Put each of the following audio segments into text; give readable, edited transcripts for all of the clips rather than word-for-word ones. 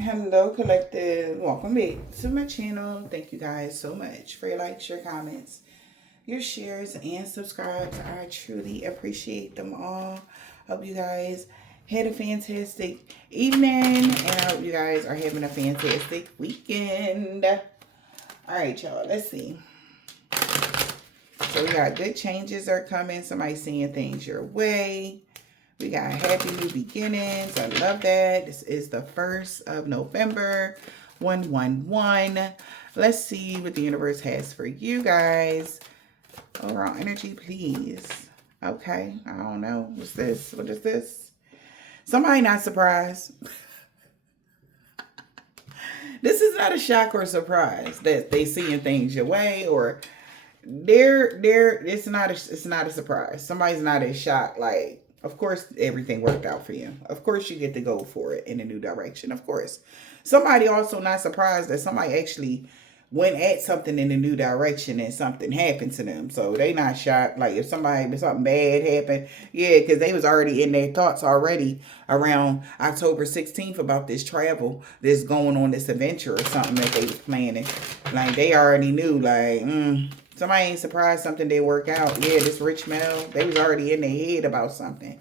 Hello, collective. Welcome back to my channel. Thank you guys so much for your likes, your comments, your shares, and subscribes. I truly appreciate them all. Hope you guys had a fantastic evening, and I hope you guys are having a fantastic weekend. All right, y'all. Let's see. So we got good changes are coming. Somebody seeing things your way. We got happy new beginnings. I love that. This is the 1st of November, 111. Let's see what the universe has for you guys. Overall energy, please. Okay, I don't know. What's this? What is this? Somebody not surprised. This is not a shock or surprise that they seeing things your way, or it's not a surprise. Somebody's not as shocked. Like, of course everything worked out for you. Of course you get to go for it in a new direction. Of course. Somebody also not surprised that somebody actually went at something in a new direction and something happened to them. So they not shocked. Like if something bad happened, yeah, because they was already in their thoughts already around October 16th about this travel, this going on this adventure or something that they was planning. Like they already knew, like, somebody ain't surprised something did work out. Yeah, this rich male, they was already in their head about something.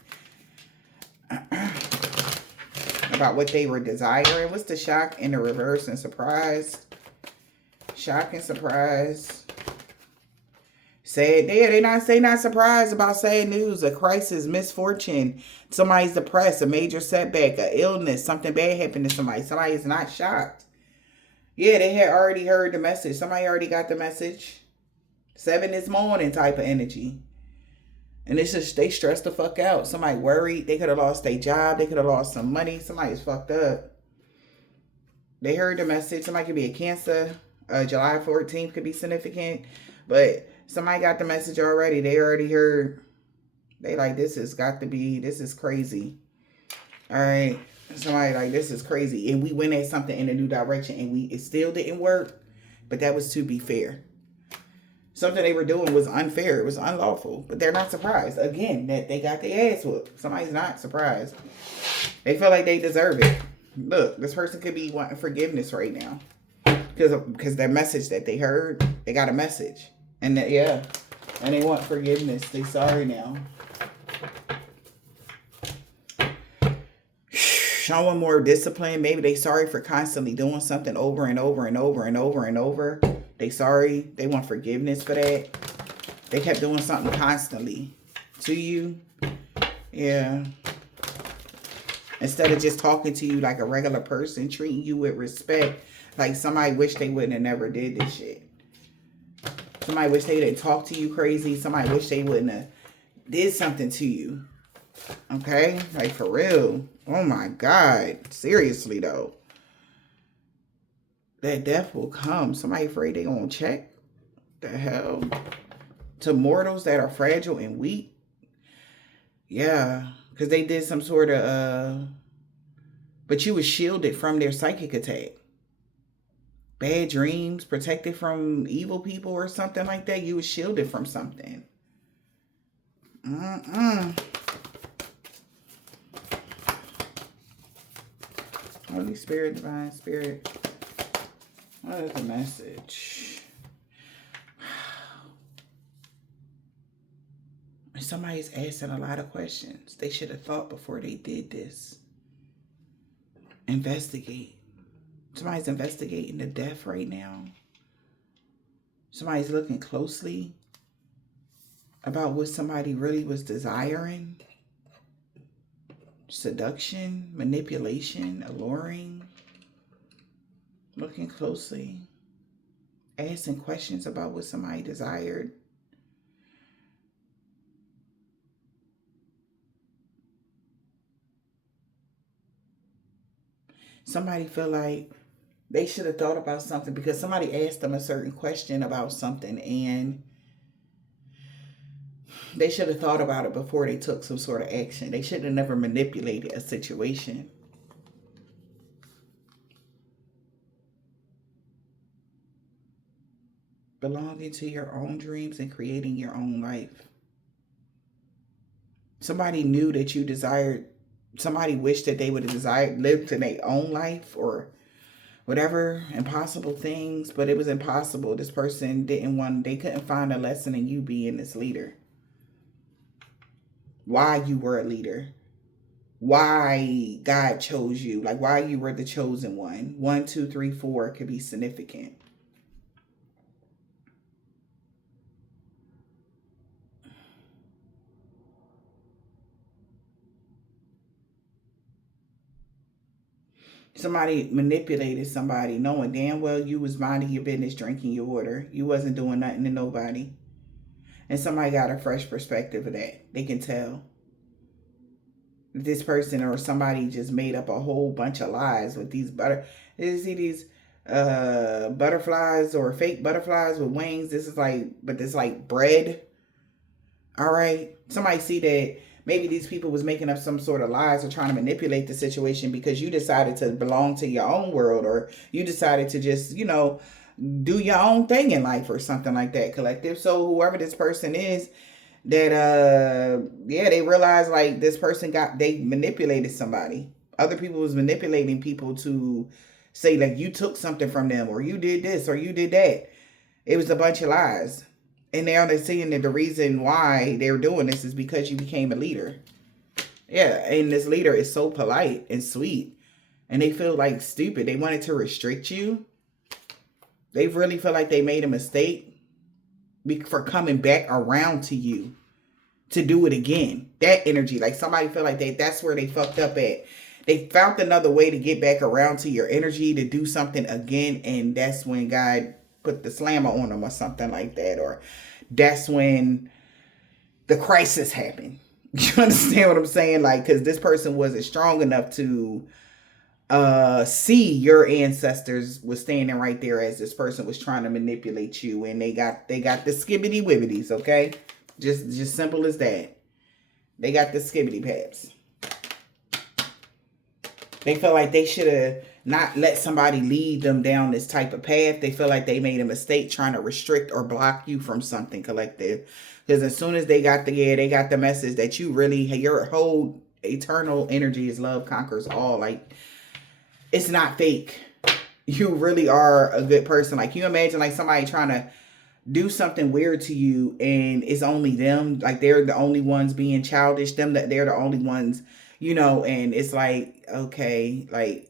About what they were desiring. What's the shock and the reverse and surprise? Shock and surprise. Sad. Yeah, they not surprised about sad news, a crisis, misfortune. Somebody's depressed, a major setback, a illness, something bad happened to somebody. Somebody's not shocked. Yeah, they had already heard the message. Somebody already got the message. 7 this morning type of energy. And it's just, they stressed the fuck out. Somebody worried. They could have lost their job. They could have lost some money. Somebody's fucked up. They heard the message. Somebody could be a Cancer. July 14th could be significant. But somebody got the message already. They already heard. They like, this is crazy. All right. Somebody like, this is crazy. And we went at something in a new direction and it still didn't work. But that was to be fair. Something they were doing was unfair. It was unlawful. But they're not surprised. Again, that they got their ass whooped. Somebody's not surprised. They feel like they deserve it. Look, this person could be wanting forgiveness right now. Because their message that they heard, they got a message. And and they want forgiveness. They sorry now. Showing more discipline. Maybe they sorry for constantly doing something over and over and over and over and over. They sorry. They want forgiveness for that. They kept doing something constantly to you. Yeah. Instead of just talking to you like a regular person, treating you with respect. Like somebody wish they wouldn't have never did this shit. Somebody wish they didn't talk to you crazy. Somebody wish they wouldn't have did something to you. Okay? Like for real. Oh my God. Seriously though. That death will come. Somebody afraid they gonna check? The hell? To mortals that are fragile and weak? Yeah. Because they did some sort of but you was shielded from their psychic attack. Bad dreams, protected from evil people or something like that. You was shielded from something. Holy Spirit, Divine Spirit. What is the message? Somebody's asking a lot of questions. They should have thought before they did this. Investigate. Somebody's investigating the death right now. Somebody's looking closely about what somebody really was desiring. Seduction, manipulation, alluring. Looking closely. Asking questions about what somebody desired. Somebody feel like they should have thought about something because somebody asked them a certain question about something and they should have thought about it before they took some sort of action. They should have never manipulated a situation. Belonging to your own dreams and creating your own life. Somebody knew that you desired somebody wished that they would have desired lived in their own life or whatever, impossible things, but it was impossible. This person they couldn't find a lesson in you being this leader. Why you were a leader. Why God chose you. Like why you were the chosen one. 1, 2, 3, 4 could be significant. Somebody manipulated somebody knowing damn well you was minding your business, drinking your water. You wasn't doing nothing to nobody. And somebody got a fresh perspective of that. They can tell. This person or somebody just made up a whole bunch of lies with these you see these butterflies or fake butterflies with wings. This is like, but this like bread. All right. Somebody see that maybe these people was making up some sort of lies or trying to manipulate the situation because you decided to belong to your own world, or you decided to just, do your own thing in life or something like that, collective. So whoever this person is, that they realized like this person they manipulated somebody. Other people was manipulating people to say like you took something from them, or you did this, or you did that. It was a bunch of lies. And now they're seeing that the reason why they're doing this is because you became a leader. Yeah, and this leader is so polite and sweet. And they feel like stupid. They wanted to restrict you. They really feel like they made a mistake for coming back around to you to do it again. That energy, like somebody feel like that's where they fucked up at. They found another way to get back around to your energy to do something again, and that's when God put the slammer on them or something like that, or that's when the crisis happened. You understand what I'm saying? Like, because this person wasn't strong enough to see your ancestors was standing right there as this person was trying to manipulate you, and they got the skibbity wibbities. Okay, just simple as that. They got the skibbity paps. They feel like they should have not let somebody lead them down this type of path. They feel like they made a mistake trying to restrict or block you from something, collective. Because as soon as they got the message that you really, your whole eternal energy is love conquers all. Like, it's not fake. You really are a good person. Like, can you imagine like somebody trying to do something weird to you and it's only them? Like, they're the only ones being childish. They're the only ones, and it's like, okay, like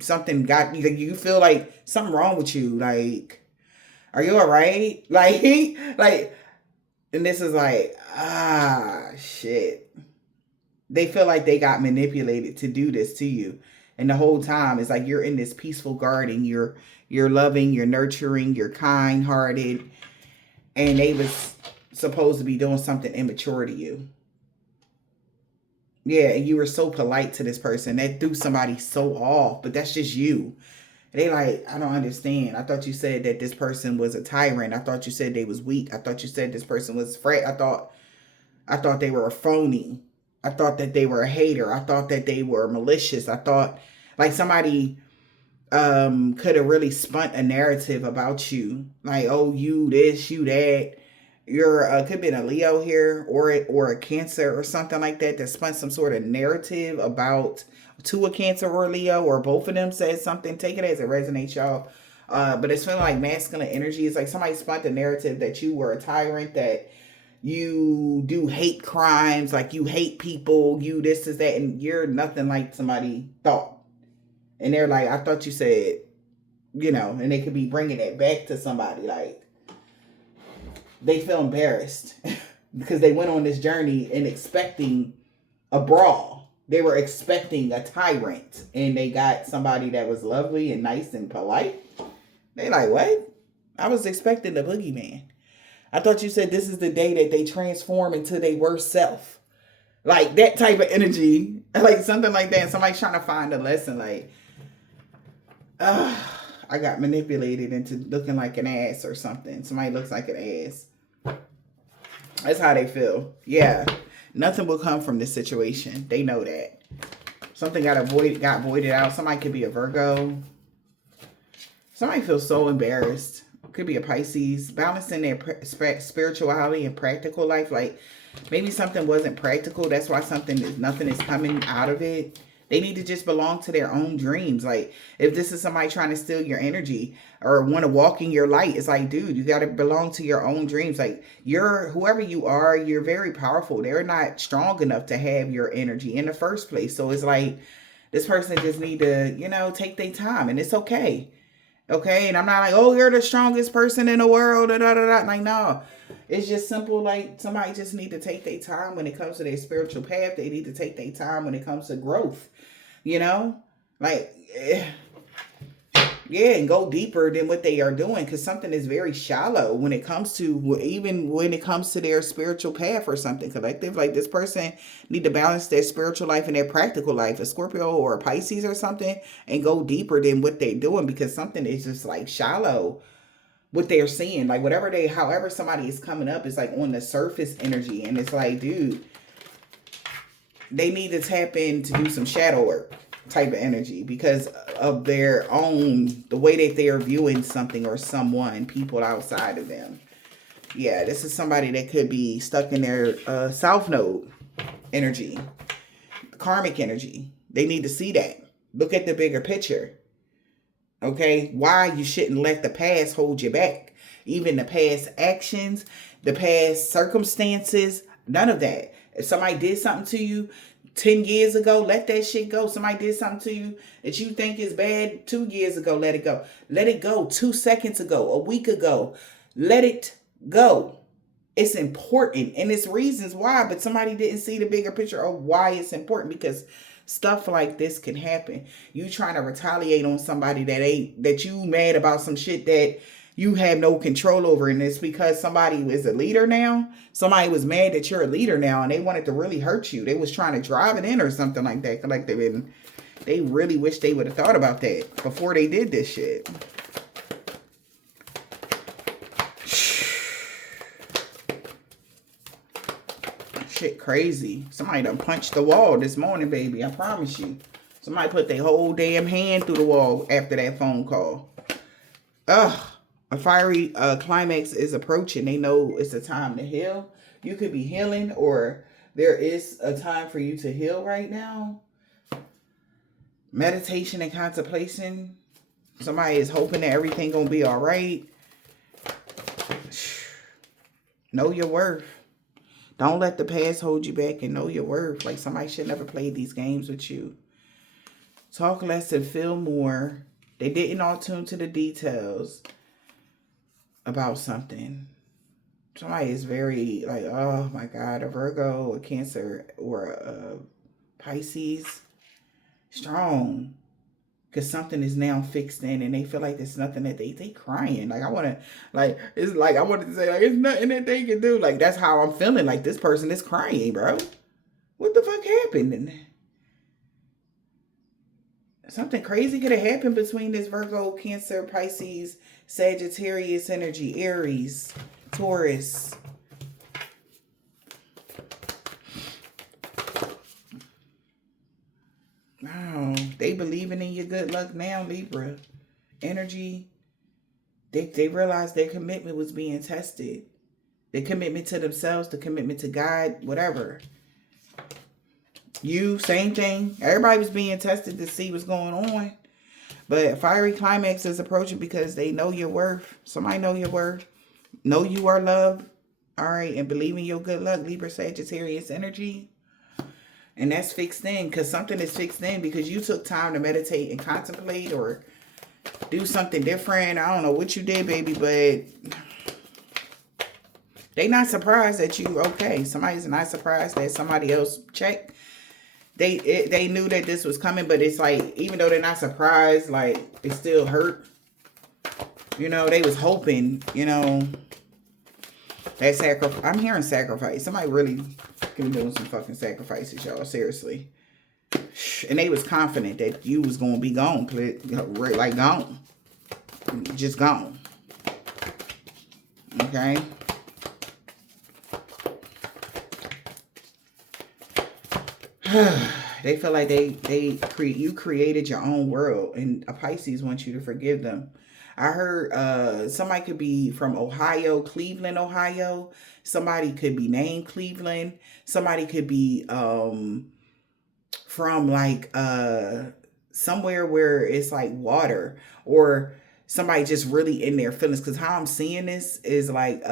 something got you. Like, you feel like something wrong with you. Like, are you all right? Like, and this is like, shit. They feel like they got manipulated to do this to you. And the whole time it's like you're in this peaceful garden. You're loving, you're nurturing, you're kind-hearted. And they was supposed to be doing something immature to you. Yeah, and you were so polite to this person. That threw somebody so off, but that's just you. They like, I don't understand. I thought you said that this person was a tyrant. I thought you said they was weak. I thought you said this person was afraid. I thought they were a phony. I thought that they were a hater. I thought that they were malicious. I thought like somebody could have really spun a narrative about you. Like, oh, you this, you that. You're could be a Leo here or a Cancer or something like that spun some sort of narrative about to a Cancer or a Leo, or both of them said something. Take it as it resonates, y'all. But it's feeling like masculine energy. It's like somebody spun the narrative that you were a tyrant, that you do hate crimes, like you hate people, you this is that, and you're nothing like somebody thought. And they're like, I thought you said, and they could be bringing it back to somebody. Like, they feel embarrassed because they went on this journey and expecting a brawl. They were expecting a tyrant, and they got somebody that was lovely and nice and polite. They like, what? I was expecting the boogeyman. I thought you said this is the day that they transform into their worst self. Like that type of energy. Like something like that. And somebody's trying to find a lesson. Like, I got manipulated into looking like an ass or something. Somebody looks like an ass. That's how they feel. Yeah. Nothing will come from this situation. They know that. Something got voided out. Somebody could be a Virgo. Somebody feels so embarrassed. Could be a Pisces. Balancing their spirituality and practical life. Like, Maybe something wasn't practical. That's why nothing is coming out of it. They need to just belong to their own dreams. Like, if this is somebody trying to steal your energy or want to walk in your light, it's like, dude, you got to belong to your own dreams. Like, whoever you are, you're very powerful. They're not strong enough to have your energy in the first place. So it's like, this person just need to, take their time, and it's okay. Okay. And I'm not like, oh, you're the strongest person in the world. Da, da, da, da. Like, no, it's just simple. Like, somebody just need to take their time when it comes to their spiritual path. They need to take their time when it comes to growth, like, yeah, and go deeper than what they are doing, because something is very shallow when it comes to, even when it comes to their spiritual path or something collective. Like, this person need to balance their spiritual life and their practical life, a Scorpio or a Pisces or something, and go deeper than what they're doing, because something is just like shallow what they're seeing. Like, however somebody is coming up is like on the surface energy, and it's like, dude, they need to tap in to do some shadow work type of energy, because of their own, the way that they are viewing something or someone, people outside of them. Yeah, this is somebody that could be stuck in their South Node energy, karmic energy. They need to see that. Look at the bigger picture. Okay, why you shouldn't let the past hold you back. Even the past actions, the past circumstances, none of that. If somebody did something to you 10 years ago, let that shit go. Somebody did something to you that you think is bad 2 years ago, let it go. Let it go 2 seconds ago, a week ago. Let it go. It's important, and it's reasons why, but somebody didn't see the bigger picture of why it's important, because stuff like this can happen. You trying to retaliate on somebody that you mad about some shit that you have no control over, and it's because somebody is a leader now. Somebody was mad that you're a leader now, and they wanted to really hurt you. They was trying to drive it in or something like that. Like, they really wish they would have thought about that before they did this shit. Shit crazy. Somebody done punched the wall this morning, baby. I promise you. Somebody put their whole damn hand through the wall after that phone call. Ugh. A fiery climax is approaching. They know it's a time to heal. You could be healing, or there is a time for you to heal right now. Meditation and contemplation. Somebody is hoping that everything gonna be all right. Know your worth. Don't let the past hold you back, and know your worth. Like, somebody should never play these games with you. Talk less and feel more. They didn't all tune to the details about something. Somebody is very like, oh my God, a Virgo, a Cancer, or a Pisces. Strong. Because something is now fixed in, and they feel like there's nothing that they crying. Like, I wanted to say, like, it's nothing that they can do. Like, that's how I'm feeling. Like, this person is crying, bro. What the fuck happened? Something crazy could have happened between this Virgo, Cancer, Pisces, Sagittarius energy, Aries, Taurus. Wow, they believing in your good luck now, Libra. Energy. They realized their commitment was being tested. Their commitment to themselves, the commitment to God, whatever. You, same thing. Everybody was being tested to see what's going on. But fiery climax is approaching because they know your worth. Somebody know your worth. Know you are loved. All right. And believe in your good luck. Libra, Sagittarius energy. And that's fixed in, because something is fixed in because you took time to meditate and contemplate or do something different. I don't know what you did, baby, but they not surprised that you okay. Somebody's not surprised that somebody else checked. They knew that this was coming, but it's like, even though they're not surprised, like, it still hurt. You know, they was hoping, you know, that sacrifice. I'm hearing sacrifice. Somebody really can be doing some fucking sacrifices, y'all. Seriously. And they was confident that you was going to be gone. Like, gone. Just gone. Okay? They feel like you created your own world, and a Pisces wants you to forgive them. I heard somebody could be from Ohio, Cleveland, Ohio. Somebody could be named Cleveland. Somebody could be from like somewhere where it's like water, or somebody just really in their feelings. Cause how I'm seeing this is like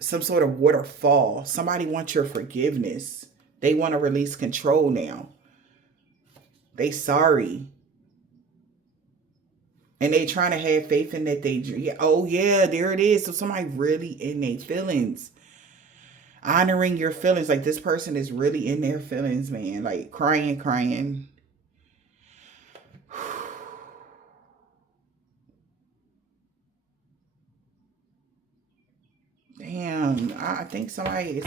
some sort of waterfall. Somebody wants your forgiveness. They want to release control now. They sorry. And they trying to have faith in that they, oh yeah, there it is. So somebody really in their feelings. Honoring your feelings. Like this person is really in their feelings, man. Like crying, crying. Damn, I think somebody,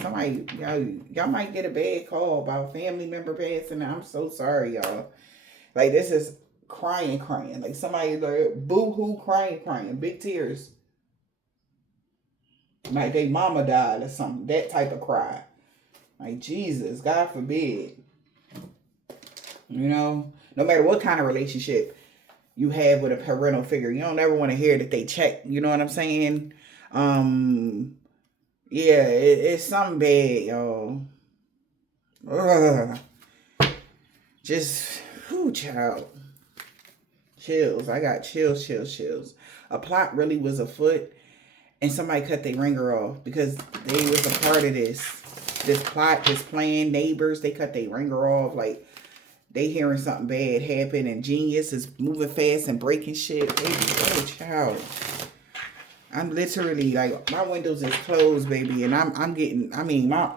y'all might get a bad call about a family member passing. I'm so sorry, y'all. Like this is crying, crying. Like somebody like boo-hoo, crying, crying. Big tears. Like they mama died or something. That type of cry. Like Jesus, God forbid. You know, no matter what kind of relationship you have with a parental figure, you don't ever want to hear that they check. You know what I'm saying? Yeah, it's something bad, y'all. Ugh. Just, whew, child. Chills. I got chills, chills, chills. A plot really was afoot, and somebody cut their ringer off because they was a part of this plot, this plan. Neighbors, they cut their ringer off. Like they hearing something bad happen, and Genius is moving fast and breaking shit. Baby, oh child, I'm literally like my windows is closed, baby, and I'm getting. I mean, I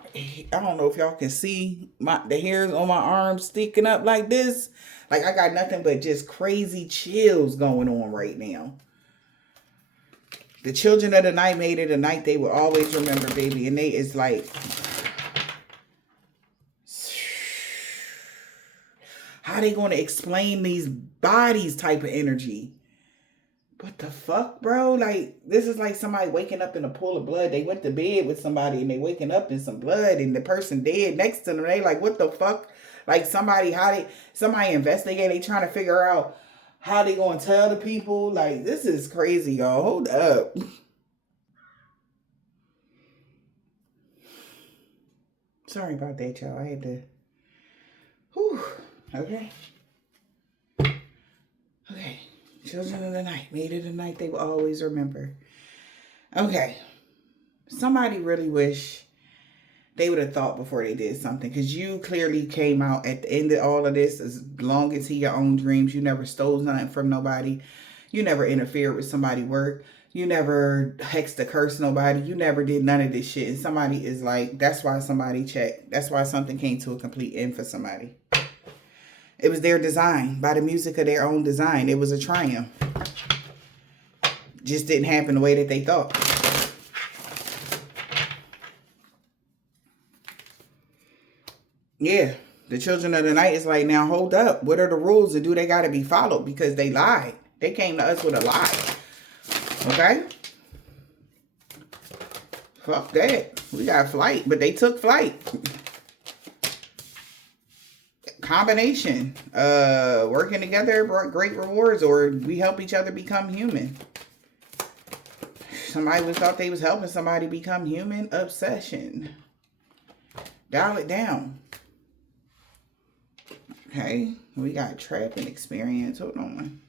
don't know if y'all can see the hairs on my arms sticking up like this. Like I got nothing but just crazy chills going on right now. The children of the night made it a night they will always remember, baby. And they is like, how they going to explain these bodies type of energy? What the fuck, bro? Like, this is like somebody waking up in a pool of blood. They went to bed with somebody and they waking up in some blood and the person dead next to them. They like, what the fuck? Like somebody investigate. They trying to figure out how they gonna tell the people. Like, this is crazy, y'all. Hold up. Sorry about that, y'all. I had to. Whew. Okay. Okay. Children of the night. Made it a night they will always remember. Okay. Somebody really wish they would have thought before they did something. Because you clearly came out at the end of all of this as long as he your own dreams. You never stole nothing from nobody. You never interfered with somebody's work. You never hexed or cursed nobody. You never did none of this shit. And somebody is like, that's why somebody checked. That's why something came to a complete end for somebody. It was their design. By the music of their own design. It was a triumph. Just didn't happen the way that they thought. Yeah. The children of the night is like, now hold up. What are the rules and do they got to be followed? Because they lied. They came to us with a lie. Okay? Fuck that. We got flight. But they took flight. Combination. Working together brought great rewards, or we help each other become human. Somebody thought they was helping somebody become human. Obsession. Dial it down. Okay. We got trap and experience. Hold on.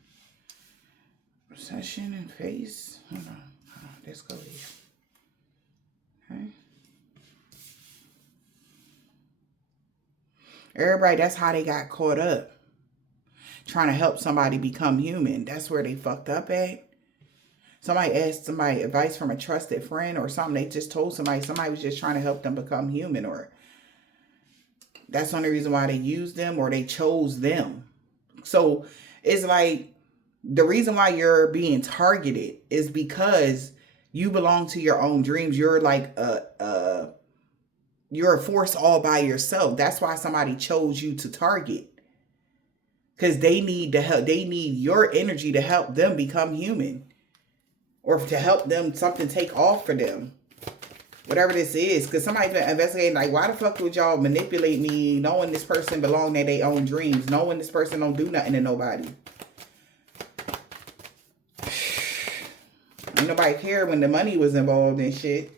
Obsession and face. Hold on. Let's go here. Okay. Everybody, that's how they got caught up. Trying to help somebody become human. That's where they fucked up at. Somebody asked somebody advice from a trusted friend or something. They just told somebody was just trying to help them become human. Or that's the only reason why they used them or they chose them. So it's like the reason why you're being targeted is because you belong to your own dreams. You're like you're a force all by yourself. That's why somebody chose you to target. Because they need the help. They need your energy to help them become human. Or to help them, something take off for them. Whatever this is. Because somebody's been investigating, like, why the fuck would y'all manipulate me knowing this person belong to their own dreams? Knowing this person don't do nothing to nobody. Ain't nobody care when the money was involved and shit.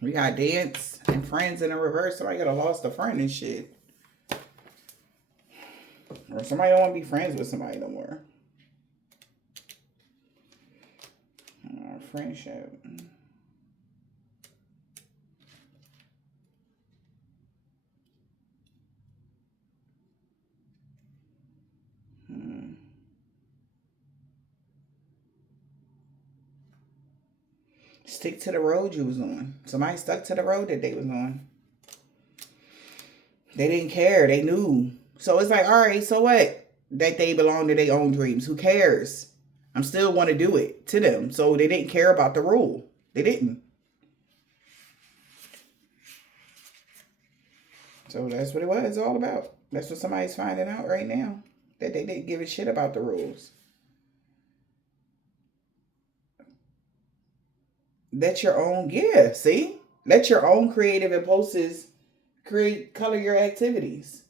We got dance and friends in the reverse. Somebody could have lost a friend and shit. Or somebody don't want to be friends with somebody no more. Friendship. Stick to the road you was on. Somebody stuck to the road that they was on. They didn't care. They knew. So it's like, all right, so what? That they belong to their own dreams. Who cares? I'm still want to do it to them. So they didn't care about the rule. They didn't. So that's what it was all about. That's what somebody's finding out right now. That they didn't give a shit about the rules. Let your own, yeah, see? Let your own creative impulses color your activities.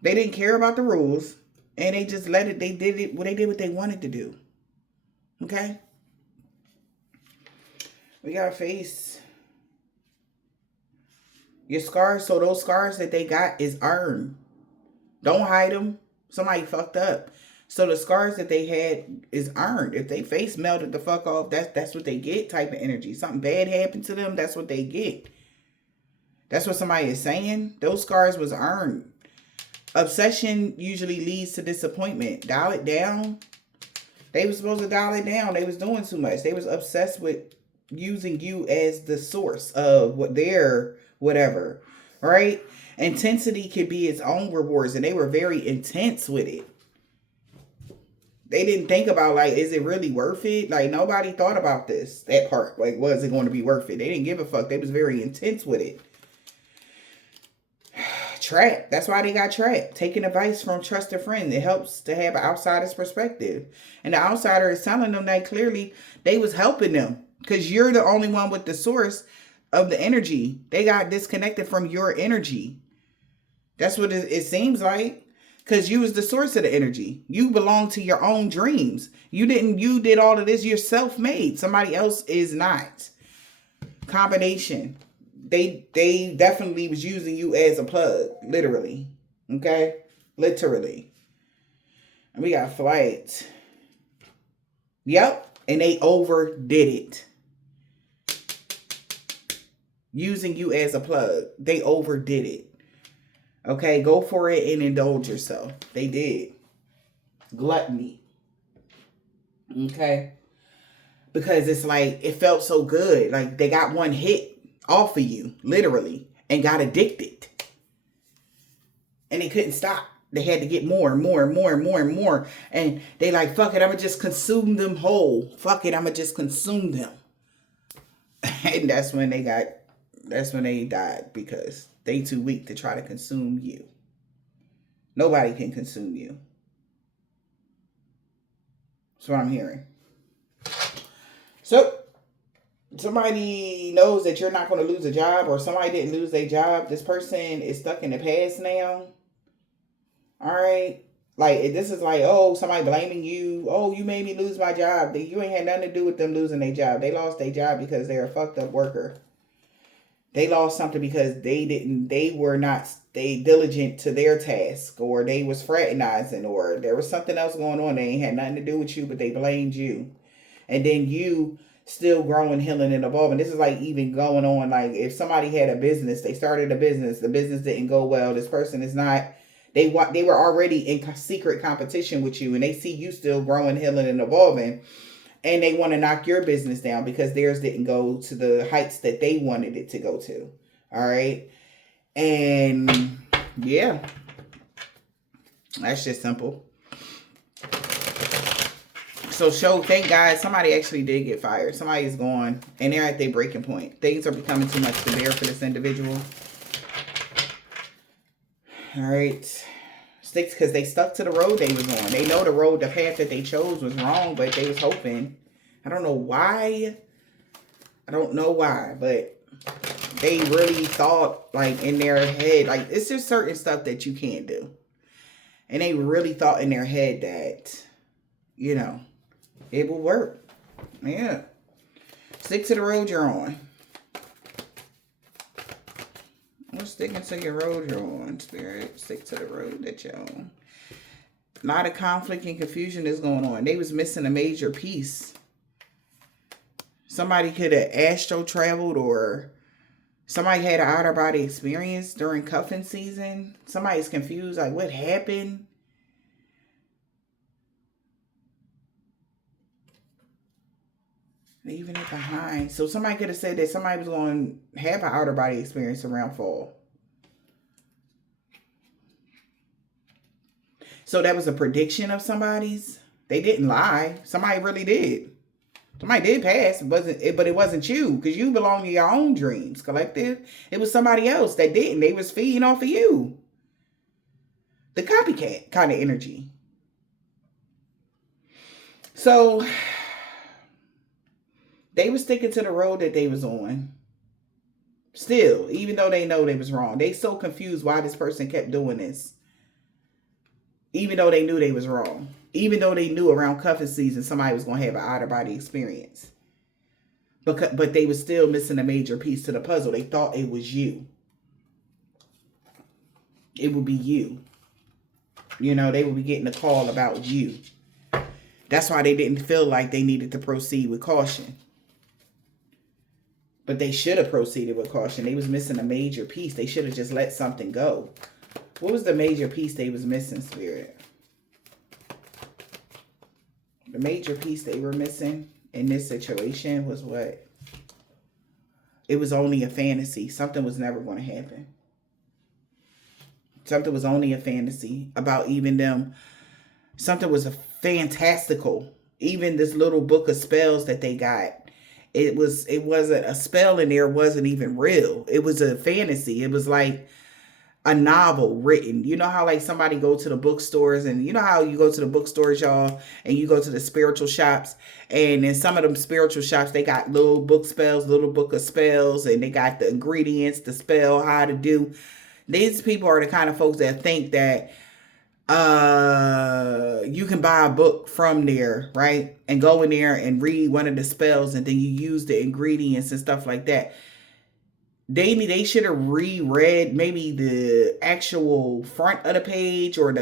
They didn't care about the rules. And they just let it, they did what they wanted to do. Okay? We gotta face your scars. So those scars that they got is earned. Don't hide them. Somebody fucked up. So the scars that they had is earned. If they face melted the fuck off, that's what they get type of energy. Something bad happened to them, that's what they get. That's what somebody is saying. Those scars was earned. Obsession usually leads to disappointment. Dial it down. They were supposed to dial it down. They was doing too much. They was obsessed with using you as the source of what their whatever. Right? Intensity can be its own rewards. And they were very intense with it. They didn't think about, like, is it really worth it? Like, nobody thought about this. That part. Like, was it going to be worth it? They didn't give a fuck. They was very intense with it. Trapped. That's why they got trapped. Taking advice from trusted friends. It helps to have an outsider's perspective. And the outsider is telling them that clearly they was helping them. Because you're the only one with the source of the energy. They got disconnected from your energy. That's what it seems like. Because you was the source of the energy. You belong to your own dreams. You did all of this. You're self-made. Somebody else is not. Combination. They definitely was using you as a plug. Literally. Okay? Literally. And we got flights. Yep. And they overdid it. Using you as a plug. They overdid it. Okay, go for it and indulge yourself. They did. Gluttony. Okay? Because it's like, it felt so good. Like, they got one hit off of you, literally, and got addicted. And they couldn't stop. They had to get more and more and more and more and more. And they like, fuck it, I'm going to just consume them whole. Fuck it, I'm going to just consume them. And that's when they died, because they too weak to try to consume you. Nobody can consume you. That's what I'm hearing. So, somebody knows that you're not going to lose a job, or somebody didn't lose their job. This person is stuck in the past now. All right? Like, this is like, oh, somebody blaming you. Oh, you made me lose my job. You ain't had nothing to do with them losing their job. They lost their job because they're a fucked up worker. They lost something because they were not stay diligent to their task, or they was fraternizing, or there was something else going on. They ain't had nothing to do with you, but they blamed you. And then you still growing, healing, and evolving. This is like even going on, like if somebody had a business, they started a business, the business didn't go well. This person is not, they were already in secret competition with you, and they see you still growing, healing, and evolving. And they want to knock your business down because theirs didn't go to the heights that they wanted it to go to. All right. And yeah, that's just simple. So thank God, somebody actually did get fired. Somebody is gone and they're at their breaking point. Things are becoming too much to bear for this individual. All right. Because they stuck to the road they was on. They know the path that they chose was wrong, but they was hoping. I don't know why, but they really thought, like, in their head, like, it's just certain stuff that you can't do. And they really thought in their head that you know, it will work. Yeah. Stick to the road you're on. We're sticking to your road you're on, Spirit. Stick to the road that you're on. A lot of conflict and confusion is going on. They was missing a major piece. Somebody could have astro traveled, or somebody had an outer body experience during cuffing season. Somebody's confused, like what happened? Leaving it behind. So somebody could have said that somebody was going to have an outer body experience around fall. So that was a prediction of somebody's. They didn't lie. Somebody really did. Somebody did pass, but it wasn't you, because you belong to your own dreams, collective. It was somebody else that didn't. They was feeding off of you. The copycat kind of energy. So they were sticking to the road that they was on. Still, even though they know they was wrong. They so confused why this person kept doing this. Even though they knew they was wrong. Even though they knew around cuffing season somebody was going to have an outer body experience. But they were still missing a major piece to the puzzle. They thought it was you. It would be you. You know, they would be getting a call about you. That's why they didn't feel like they needed to proceed with caution. But they should have proceeded with caution. They was missing a major piece. They should have just let something go. What was the major piece they was missing, Spirit? The major piece they were missing in this situation was what? It was only a fantasy. Something was never going to happen. Something was only a fantasy about even them. Something was a fantastical. Even this little book of spells that they got. It wasn't a spell in there. It wasn't even real. It was a fantasy. It was like a novel written. You know how like somebody go to the bookstores, and you know how you go to the bookstores, y'all, and you go to the spiritual shops, and in some of them spiritual shops, they got little book spells, little book of spells, and they got the ingredients, the spell, how to do. These people are the kind of folks that think that you can buy a book from there, right? And go in there and read one of the spells, and then you use the ingredients and stuff like that. They should have reread maybe the actual front of the page, or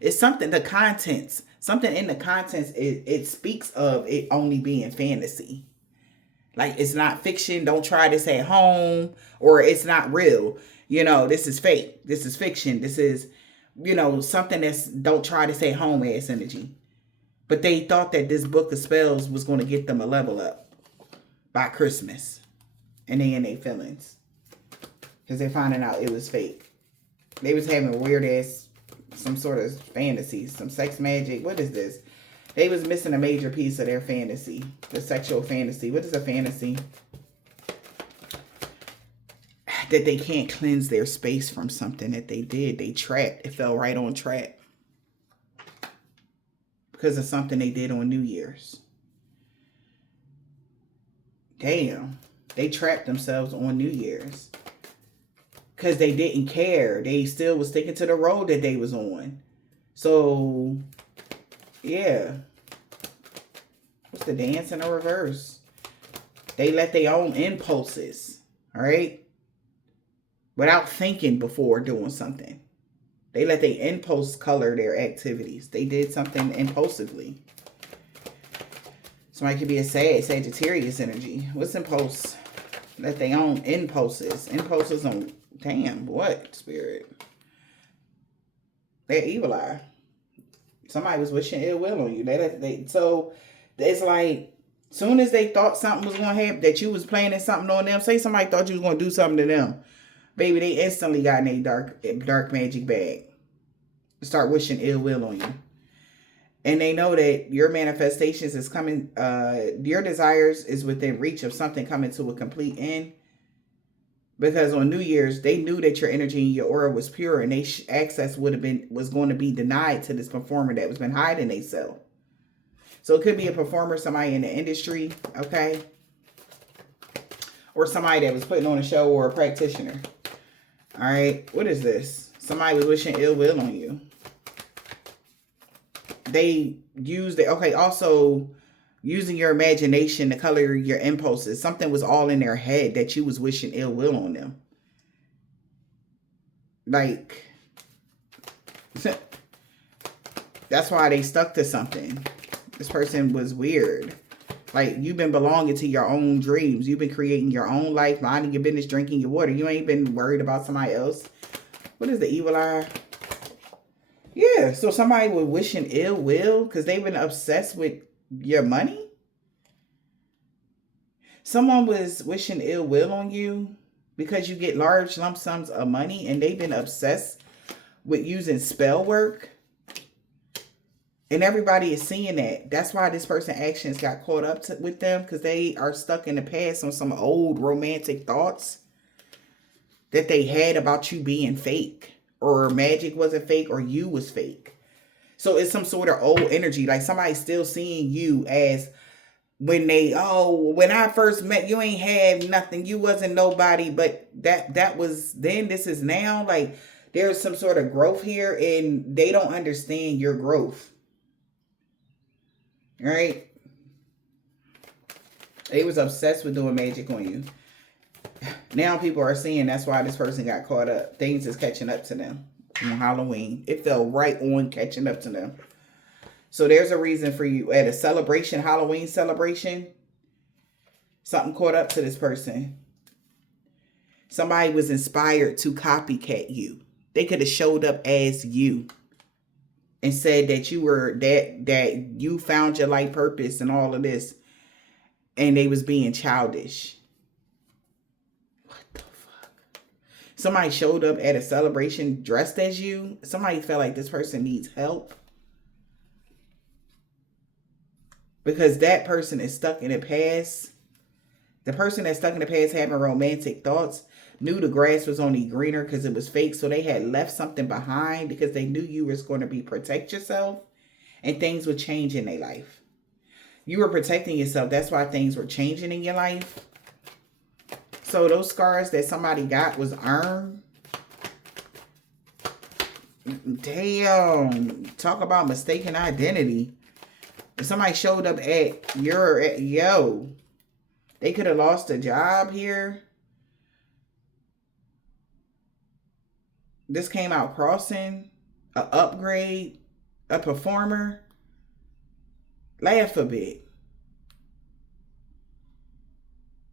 it's something, the contents. Something in the contents, it speaks of it only being fantasy. Like, it's not fiction. Don't try this at home, or it's not real. You know, this is fake. This is fiction. This is, you know, something that's don't try to say home ass energy. But they thought that this book of spells was going to get them a level up by Christmas. And they in their feelings. Because they're finding out it was fake. They was having weird ass, some sort of fantasy, some sex magic. What is this? They was missing a major piece of their fantasy. The sexual fantasy. What is a fantasy? That they can't cleanse their space from something that they did. They trapped. It fell right on trap. Because of something they did on New Year's. Damn. They trapped themselves on New Year's. Because they didn't care. They still was sticking to the road that they was on. So, yeah. What's the dance in the reverse? They let their own impulses, all right? Without thinking before doing something. They let their impulse color their activities. They did something impulsively. Somebody could be a Sagittarius energy. What's impulse? Let their own impulses. Impulses on... Damn, what, Spirit? They're evil eye. Somebody was wishing ill will on you. So it's like, soon as they thought something was going to happen, that you was planning something on them, say somebody thought you was going to do something to them, baby, they instantly got in a dark magic bag. Start wishing ill will on you. And they know that your manifestations is coming, your desires is within reach of something coming to a complete end. Because on New Year's, they knew that your energy and your aura was pure, and access was going to be denied to this performer that was been hiding themselves. So it could be a performer, somebody in the industry, okay? Or somebody that was putting on a show, or a practitioner. All right, what is this? Somebody was wishing ill will on you. they used it. Okay, also using your imagination to color your impulses. Something was all in their head that you was wishing ill will on them. Like, that's why they stuck to something. This person was weird. Like, you've been belonging to your own dreams. You've been creating your own life, minding your business, drinking your water. You ain't been worried about somebody else. What is the evil eye? Yeah, so somebody was wishing ill will because they've been obsessed with your money. Someone was wishing ill will on you because you get large lump sums of money, and they've been obsessed with using spell work. And everybody is seeing that. That's why this person's actions got caught up with them, because they are stuck in the past on some old romantic thoughts that they had about you being fake, or magic wasn't fake, or you was fake. So it's some sort of old energy. Like somebody's still seeing you as when I first met you, ain't have nothing. You wasn't nobody, but that was then. This is now. Like there's some sort of growth here, and they don't understand your growth. Right? They was obsessed with doing magic on you. Now people are seeing that's why this person got caught up. Things is catching up to them on Halloween. It fell right on catching up to them. So there's a reason for you at a celebration, Halloween celebration. Something caught up to this person. Somebody was inspired to copycat you. They could have showed up as you and said that you were that you found your life purpose and all of this, and they was being childish. What the fuck? Somebody showed up at a celebration dressed as you. Somebody felt like this person needs help because that person is stuck in the past. The person that's stuck in the past having romantic thoughts knew the grass was only greener because it was fake. So they had left something behind because they knew you was going to protect yourself and things would change in their life. You were protecting yourself. That's why things were changing in your life. So those scars that somebody got was earned. Damn. Talk about mistaken identity. If somebody showed up at they could have lost a job here. This came out crossing, a upgrade, a performer. Laugh a bit.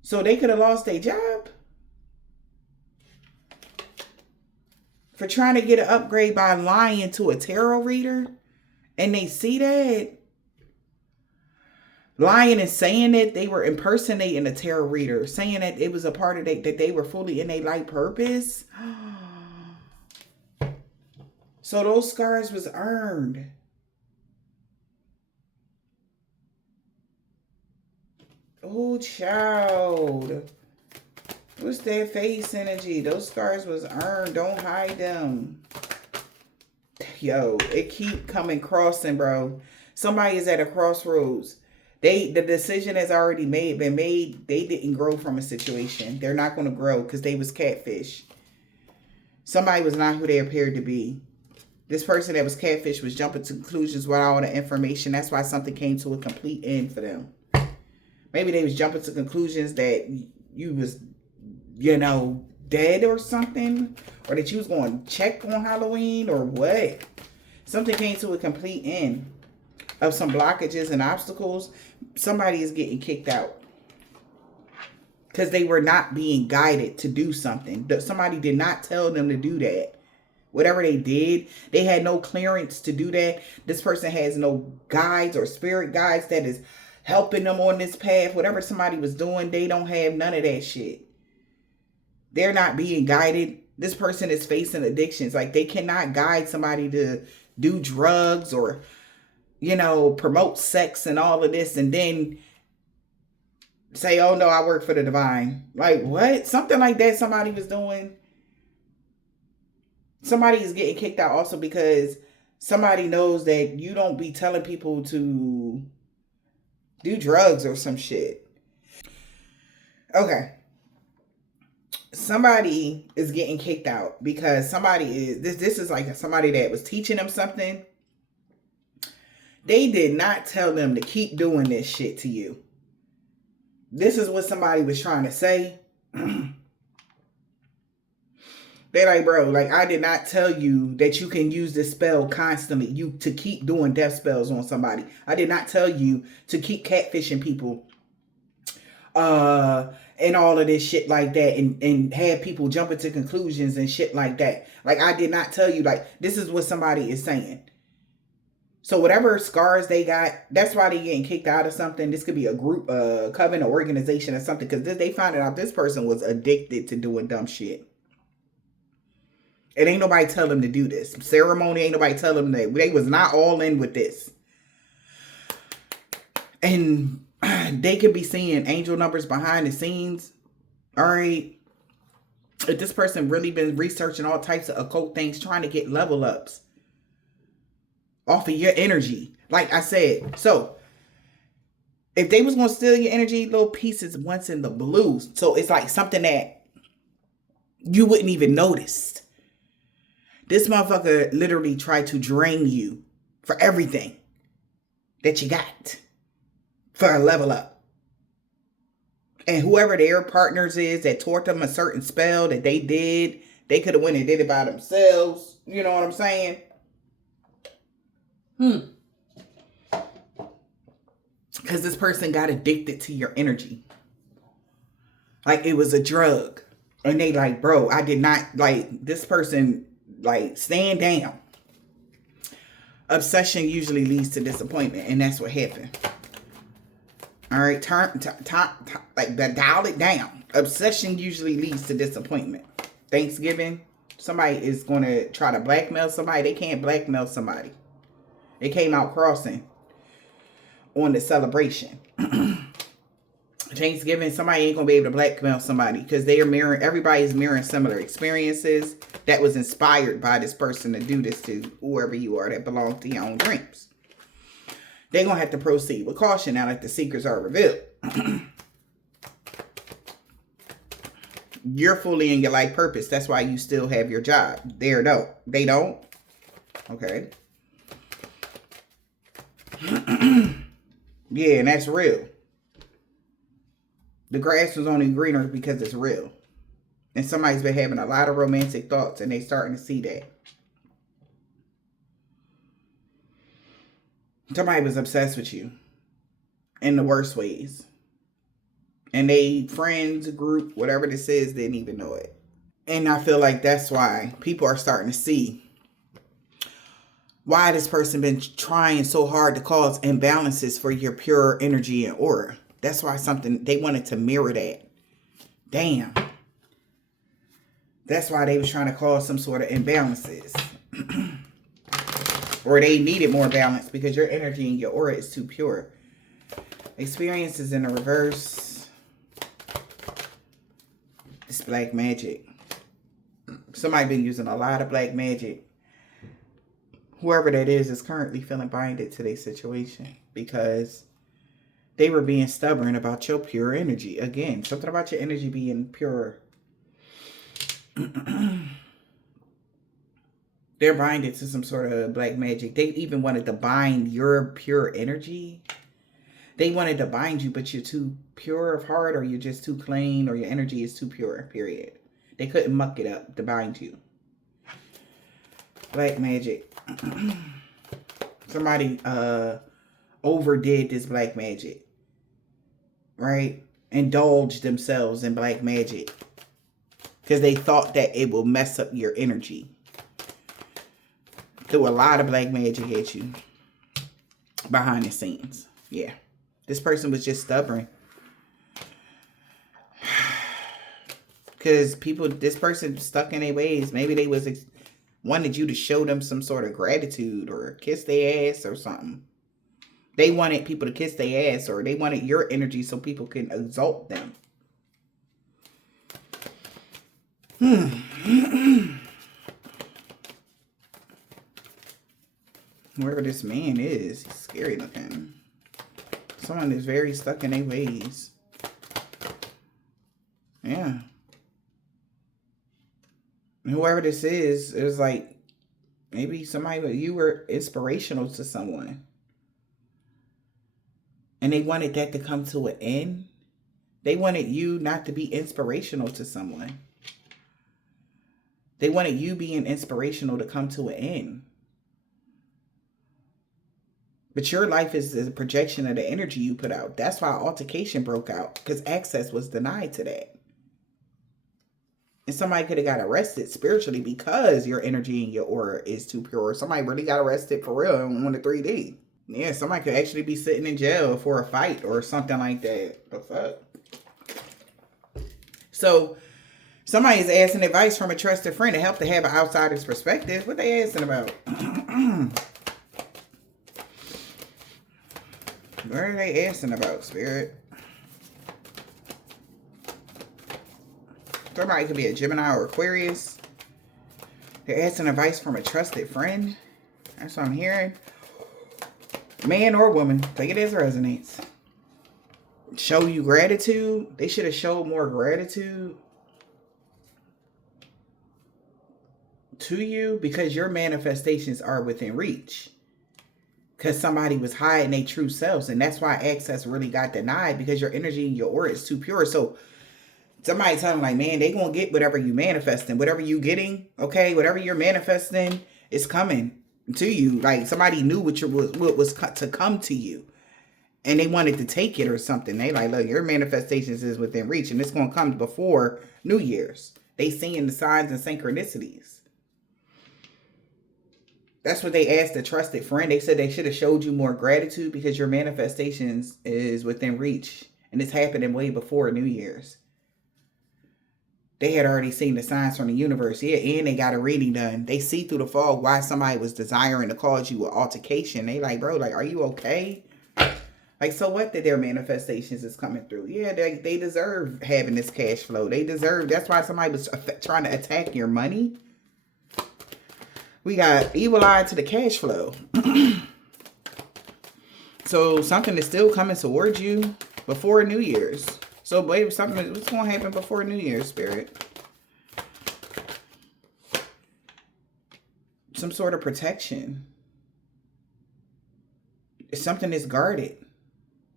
So they could have lost their job for trying to get an upgrade by lying to a tarot reader. And they see that. Lying and saying that they were impersonating a tarot reader. Saying that it was a part of that they were fully in their life purpose. So those scars was earned. Oh, child. What's that face energy? Those scars was earned. Don't hide them. Yo, it keep coming crossing, bro. Somebody is at a crossroads. The decision has already been made. They didn't grow from a situation. They're not going to grow because they was catfish. Somebody was not who they appeared to be. This person that was catfish was jumping to conclusions without all the information. That's why something came to a complete end for them. Maybe they was jumping to conclusions that you was, dead or something. Or that you was going to check on Halloween or what. Something came to a complete end of some blockages and obstacles. Somebody is getting kicked out. Because they were not being guided to do something. Somebody did not tell them to do that. Whatever they did, they had no clearance to do that. This person has no guides or spirit guides that is helping them on this path. Whatever somebody was doing, they don't have none of that shit. They're not being guided. This person is facing addictions. Like they cannot guide somebody to do drugs or, promote sex and all of this and then say, oh no, I work for the divine. Like what? Something like that somebody was doing. Somebody is getting kicked out also because somebody knows that you don't be telling people to do drugs or some shit. Okay. Somebody is getting kicked out because somebody is, this is like somebody that was teaching them something. They did not tell them to keep doing this shit to you. This is what somebody was trying to say. They're like, bro, like, I did not tell you that you can use this spell constantly. You to keep doing death spells on somebody. I did not tell you to keep catfishing people. And all of this shit like that, and have people jumping to conclusions and shit like that. Like, I did not tell you, like, this is what somebody is saying. So whatever scars they got, that's why they getting kicked out of something. This could be a group, coven, or organization or something, because they found out this person was addicted to doing dumb shit. It ain't nobody tell them to do this. Ceremony ain't nobody tell them that. They was not all in with this. And they could be seeing angel numbers behind the scenes. All right. If this person really been researching all types of occult things, trying to get level ups off of your energy. Like I said. So if they was going to steal your energy, little pieces once in the blues. So it's like something that you wouldn't even notice. This motherfucker literally tried to drain you for everything that you got for a level up. And whoever their partners is that taught them a certain spell that they did, they could have went and did it by themselves. You know what I'm saying? Because this person got addicted to your energy. Like it was a drug. And they like, bro, I did not, like, this person, like, stand down. Obsession usually leads to disappointment, and that's what happened. All right, dial it down. Obsession usually leads to disappointment. Thanksgiving, somebody is going to try to blackmail somebody. They can't blackmail somebody. They came out crossing on the celebration. Thanksgiving, somebody ain't gonna be able to blackmail somebody because they are mirroring, everybody's mirroring similar experiences that was inspired by this person to do this to whoever you are that belongs to your own dreams. They're gonna have to proceed with caution now that the secrets are revealed. You're fully in your life purpose. That's why you still have your job. They don't. Okay. Yeah, and that's real. The grass was only greener because it's real. And somebody's been having a lot of romantic thoughts and they starting to see that. Somebody was obsessed with you in the worst ways. And they friends, group, whatever this is, didn't even know it. And I feel like that's why people are starting to see why this person been trying so hard to cause imbalances for your pure energy and aura. That's why they wanted to mirror that. Damn. That's why they was trying to cause some sort of imbalances. Or they needed more balance because your energy and your aura is too pure. Experiences in the reverse. It's black magic. Somebody been using a lot of black magic. Whoever that is currently feeling binded to their situation because they were being stubborn about your pure energy. Again, something about your energy being pure. They're binded to some sort of black magic. They even wanted to bind your pure energy. They wanted to bind you, but you're too pure of heart, or you're just too clean, or your energy is too pure, period. They couldn't muck it up to bind you. Black magic. Somebody overdid this black magic. Right? Indulged themselves in black magic. Because they thought that it will mess up your energy. Threw a lot of black magic at you. Behind the scenes. Yeah. This person was just stubborn. Because this person stuck in their ways. Maybe they wanted you to show them some sort of gratitude or kiss their ass or something. They wanted people to kiss their ass, or they wanted your energy so people can exalt them. Whoever this man is, he's scary looking. Someone is very stuck in their ways. Yeah. And whoever this is, it was like, maybe you were inspirational to someone. And they wanted that to come to an end. They wanted you not to be inspirational to someone. They wanted you being inspirational to come to an end. But your life is a projection of the energy you put out. That's why altercation broke out, because access was denied to that. And somebody could have got arrested spiritually because your energy and your aura is too pure. Somebody really got arrested for real on the 3D. Yeah, somebody could actually be sitting in jail for a fight or something like that. The fuck? So somebody is asking advice from a trusted friend to help to have an outsider's perspective. What they asking about? What are they asking about, Spirit? Somebody could be a Gemini or Aquarius. They're asking advice from a trusted friend. That's what I'm hearing. Man or woman, take it as it resonates. Show you gratitude. They should have showed more gratitude to you because your manifestations are within reach. Because somebody was hiding their true selves. And that's why access really got denied, because your energy and your aura is too pure. So somebody tell them like, man, they going to get whatever you manifesting. Whatever you getting, okay? Whatever you're manifesting is coming to you. Like somebody knew what was to come to you. And they wanted to take it or something. They like, look, your manifestations is within reach. And it's going to come before New Year's. They seeing the signs and synchronicities. That's what they asked a trusted friend. They said they should have showed you more gratitude because your manifestations is within reach. And it's happening way before New Year's. They had already seen the signs from the universe. Yeah, and they got a reading done. They see through the fog why somebody was desiring to cause you an altercation. They like, bro, like, are you okay? Like, so what that their manifestations is coming through? Yeah, they deserve having this cash flow. They deserve, that's why somebody was trying to attack your money. We got evil eye to the cash flow. So something is still coming towards you before New Year's. So babe, what's going to happen before New Year's, Spirit? Some sort of protection. Something is guarded.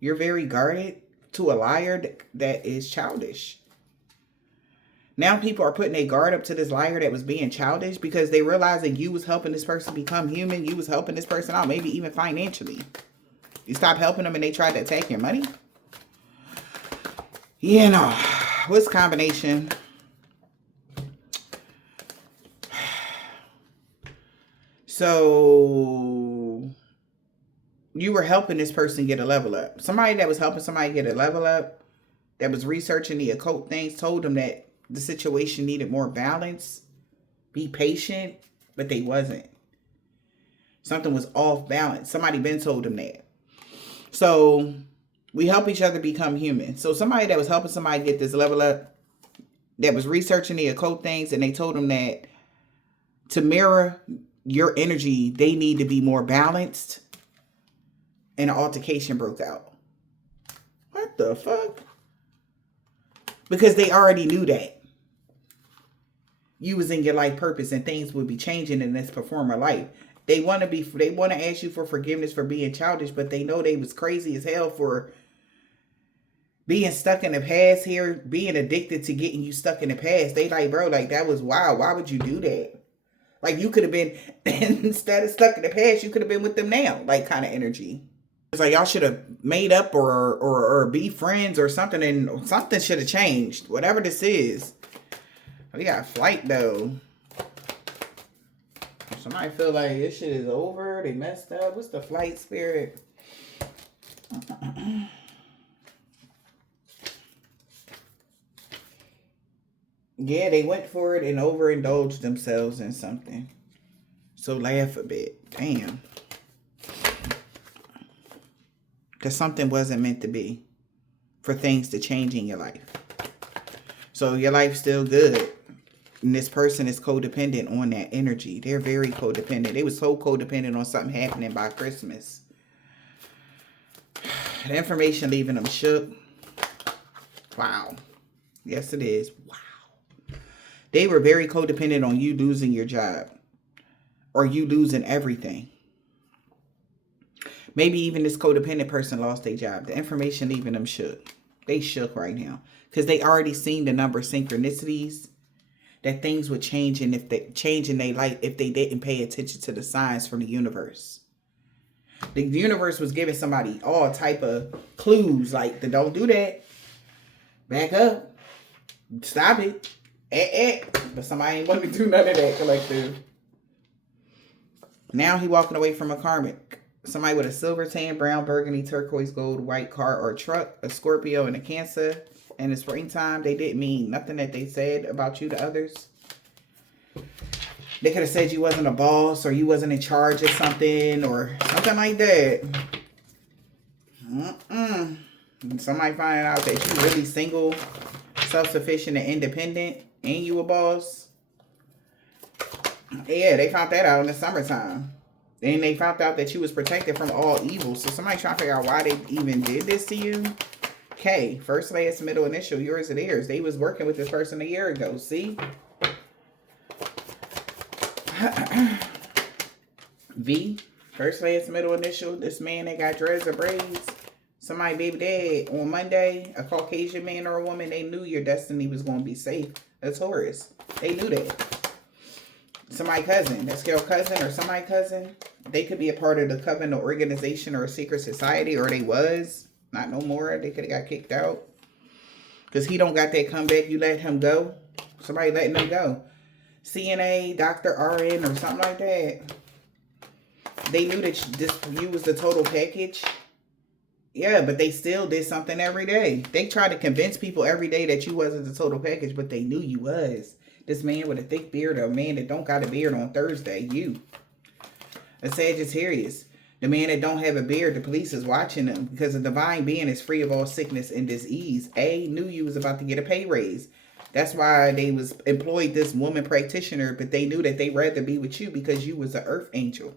You're very guarded to a liar that is childish. Now people are putting a guard up to this liar that was being childish because they realized that you was helping this person become human. You was helping this person out, maybe even financially. You stopped helping them and they tried to attack your money. Yeah, no. What's combination? So you were helping this person get a level up. Somebody that was helping somebody get a level up, that was researching the occult things, told them that the situation needed more balance. Be patient, but they wasn't. Something was off balance. Somebody been told them that. So we help each other become human. So somebody that was helping somebody get this level up, that was researching the occult things, and they told them that to mirror your energy, they need to be more balanced. And an altercation broke out. What the fuck? Because they already knew that you was in your life purpose and things would be changing in this performer life. They want to ask you for forgiveness for being childish, but they know they was crazy as hell for being stuck in the past here, being addicted to getting you stuck in the past. They like, bro, like that was wild. Why would you do that? Like you could have been, instead of stuck in the past, you could have been with them now, like kind of energy. It's like y'all should have made up or be friends or something, and something should have changed. Whatever this is. We got flight though. Somebody feel like this shit is over. They messed up. What's the flight, Spirit? Yeah, they went for it and overindulged themselves in something. So laugh a bit. Damn. Because something wasn't meant to be for things to change in your life. So your life's still good. And this person is codependent on that energy. They're very codependent. They were so codependent on something happening by Christmas. The information leaving them shook. Wow. Yes, it is. Wow. They were very codependent on you losing your job. Or you losing everything. Maybe even this codependent person lost their job. The information leaving them shook. They shook right now. Because they already seen the number of synchronicities that things would change, and if they change in their life if they didn't pay attention to the signs from the universe. The universe was giving somebody all type of clues, like, don't do that. Back up. Stop it. But somebody ain't want to do none of that, collective. Now he walking away from a karmic. Somebody with a silver, tan, brown, burgundy, turquoise, gold, white car or truck, a Scorpio and a Cancer. In the springtime, they didn't mean nothing that they said about you to others. They could have said you wasn't a boss or you wasn't in charge of something or something like that. Somebody finding out that you really single, self-sufficient, and independent, and you a boss. Yeah, they found that out in the summertime. And they found out that you was protected from all evil. So somebody trying to figure out why they even did this to you. K, first, last, middle, initial, yours and theirs. They was working with this person a year ago. See? V, first, last, middle, initial. This man that got dreads or braids. Somebody baby dad on Monday. A Caucasian man or a woman. They knew your destiny was going to be safe. A Taurus. They knew that. Somebody cousin. That's your cousin or somebody cousin. They could be a part of the coven or organization or a secret society, or they was. Not no more. They could have got kicked out. Because he don't got that comeback. You let him go. Somebody letting him go. CNA, Dr. RN, or something like that. They knew that you was the total package. Yeah, but they still did something every day. They tried to convince people every day that you wasn't the total package, but they knew you was. This man with a thick beard or a man that don't got a beard on Thursday. You. A Sagittarius. The man that don't have a beard, the police is watching them because the divine being is free of all sickness and disease. A knew you was about to get a pay raise. That's why they was employed this woman practitioner, but they knew that they'd rather be with you because you was an earth angel.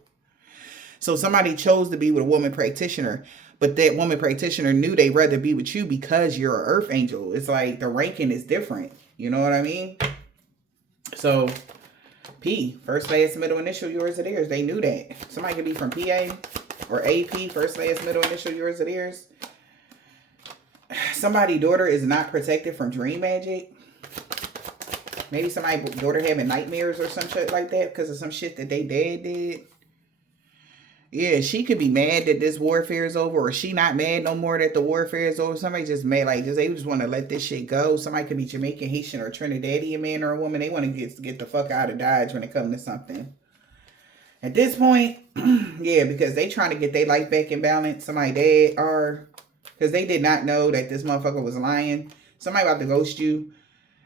So somebody chose to be with a woman practitioner, but that woman practitioner knew they'd rather be with you because you're an earth angel. It's like the ranking is different. You know what I mean? So P, first, last, middle, initial, yours or theirs. They knew that. Somebody could be from PA or AP, first, last, middle, initial, yours or theirs. Somebody's daughter is not protected from dream magic. Maybe somebody's daughter having nightmares or some shit like that because of some shit that they dad did. Yeah, she could be mad that this warfare is over, or she not mad no more that the warfare is over. Somebody just mad, like, they just want to let this shit go. Somebody could be Jamaican, Haitian, or Trinidadian man or a woman. They want to get the fuck out of Dodge when it comes to something. At this point, yeah, because they trying to get their life back in balance. Somebody dead, or because they did not know that this motherfucker was lying. Somebody about to ghost you.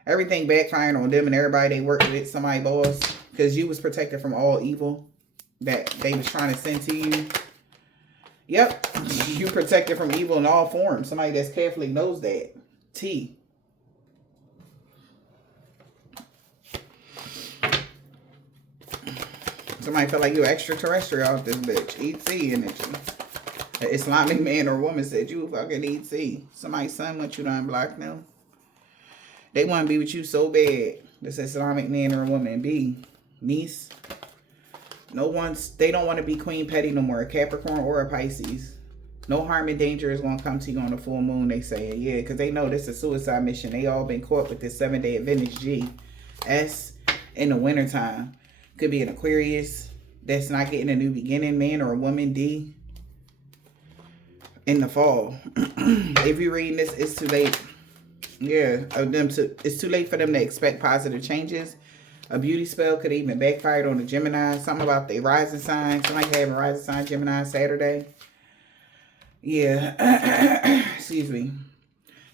Everything backfiring on them and everybody they work with. Somebody boss, because you was protected from all evil that they was trying to send to you. Yep. You protected from evil in all forms. Somebody that's Catholic knows that. T. Somebody felt like you extraterrestrial off this bitch. ET energy. An Islamic man or woman said you fucking ET. Somebody's son wants you to unblock them. They want to be with you so bad. This Islamic man or a woman. B. Niece. They don't want to be Queen Petty no more. A Capricorn or a Pisces. No harm and danger is going to come to you on the full moon, they say. Yeah, because they know this is a suicide mission. They all been caught with this 7-day Advantage G. S in the wintertime. Could be an Aquarius that's not getting a new beginning, man or a woman. D in the fall. If you're reading this, it's too late. Yeah, it's too late for them to expect positive changes. A beauty spell could even backfire on a Gemini. Something about their rising sign. Somebody having a rising sign Gemini Saturday. Yeah. Excuse me.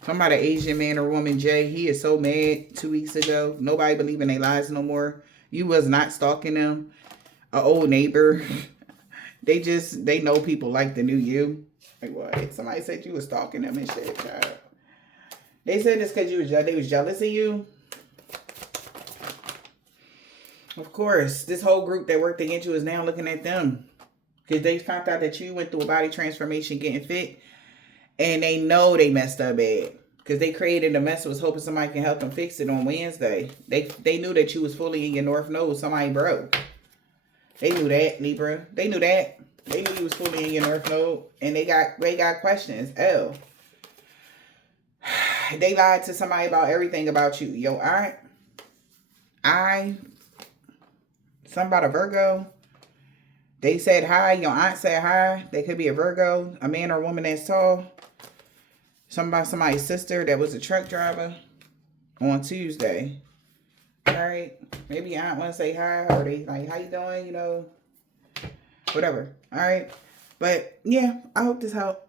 Talking about an Asian man or woman, Jay. He is so mad 2 weeks ago. Nobody believing their lies no more. You was not stalking them. An old neighbor. They know people like the new you. Like what? Somebody said you was stalking them and shit, child. They said this because they was jealous of you. Of course, this whole group that worked against you is now looking at them. Because they found out that you went through a body transformation getting fit. And they know they messed up bad. Because they created a mess, was hoping somebody can help them fix it on Wednesday. They knew that you was fully in your north node. Somebody broke. They knew that, Libra. They knew that. They knew you was fully in your North Node, and they got questions. Oh, they lied to somebody about everything about you. Yo, something about a Virgo. They said hi. Your aunt said hi. They could be a Virgo, a man or woman that's tall. Something about somebody's sister that was a truck driver on Tuesday. All right. Maybe your aunt want to say hi, or they like, how you doing? You know, whatever. All right. But yeah, I hope this helped.